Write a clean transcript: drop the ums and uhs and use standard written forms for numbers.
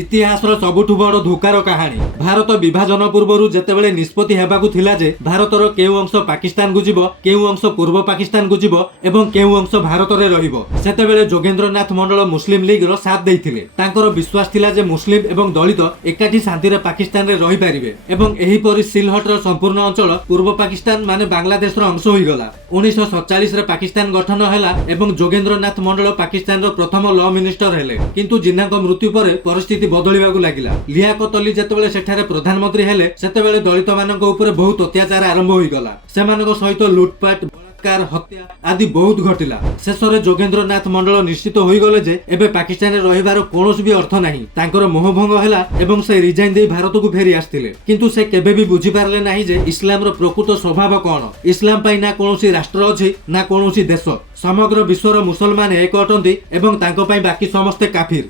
ଇତିହାସର ସବୁଠୁ ବଡ଼ ଧୋକାର କାହାଣୀ। ଭାରତ ବିଭାଜନ ପୂର୍ବରୁ ଯେତେବେଳେ ନିଷ୍ପତ୍ତି ହେବାକୁ ଥିଲା ଯେ ଭାରତର କେଉଁ ଅଂଶ ପାକିସ୍ତାନକୁ ଯିବ, କେଉଁ ଅଂଶ ପୂର୍ବ ପାକିସ୍ତାନକୁ ଯିବ ଏବଂ କେଉଁ ଅଂଶ ଭାରତରେ ରହିବ, ସେତେବେଳେ ଯୋଗେନ୍ଦ୍ରନାଥ ମଣ୍ଡଳ ମୁସଲିମ ଲିଗର ସାଥ ଦେଇଥିଲେ। ତାଙ୍କର ବିଶ୍ୱାସ ଥିଲା ଯେ ମୁସଲିମ ଏବଂ ଦଳିତ ଏକାଠି ଶାନ୍ତିରେ ପାକିସ୍ତାନରେ ରହିପାରିବେ ଏବଂ ଏହିପରି ସିଲହଟର ସମ୍ପୂର୍ଣ୍ଣ ଅଞ୍ଚଳ ପୂର୍ବ ପାକିସ୍ତାନ ମାନେ ବାଂଲାଦେଶର ଅଂଶ ହୋଇଗଲା। 1947ରେ ପାକିସ୍ତାନ ଗଠନ ହେଲା ଏବଂ ଯୋଗେନ୍ଦ୍ରନାଥ ମଣ୍ଡଳ ପାକିସ୍ତାନର ପ୍ରଥମ ଲ ମିନିଷ୍ଟର ହେଲେ। କିନ୍ତୁ ଜିନ୍ନାଙ୍କ ମୃତ୍ୟୁ ପରେ ପରିସ୍ଥିତି ବଦଳିବାକୁ ଲାଗିଲା। ଲିଆକତ ଅଲି ଯେତେବେଳେ ସେଠାରେ ପ୍ରଧାନମନ୍ତ୍ରୀ ହେଲେ ସେତେବେଳେ ଦଳିତମାନଙ୍କ ଉପରେ ବହୁତ ଅତ୍ୟାଚାର ଆରମ୍ଭ ହୋଇଗଲା। ସେମାନଙ୍କ ସହିତ ଲୁଟପାଟ, ହତ୍ୟା ଆଦି ବହୁତ ଘଟିଲା। ଶେଷରେ ଯୋଗେନ୍ଦ୍ରନାଥ ମଣ୍ଡଳ ନିଶ୍ଚିତ ହୋଇଗଲେ ଯେ ଏବେ ପାକିସ୍ତାନରେ ରହିବାର କୌଣସି ବି ଅର୍ଥ ନାହିଁ। ତାଙ୍କର ମୋହଭଙ୍ଗ ହେଲା ଏବଂ ସେ ରିଜାଇନ୍ ଦେଇ ଭାରତକୁ ଫେରି ଆସିଥିଲେ। କିନ୍ତୁ ସେ କେବେ ବି ବୁଝିପାରିଲେ ନାହିଁ ଯେ ଇସଲାମର ପ୍ରକୃତ ସ୍ୱଭାବ କଣ। ଇସଲାମ ପାଇଁ ନା କୌଣସି ରାଷ୍ଟ୍ର ଅଛି ନା କୌଣସି ଦେଶ। ସମଗ୍ର ବିଶ୍ୱର ମୁସଲମାନ ଏକ ଅଟନ୍ତି ଏବଂ ତାଙ୍କ ପାଇଁ ବାକି ସମସ୍ତେ କାଫିର।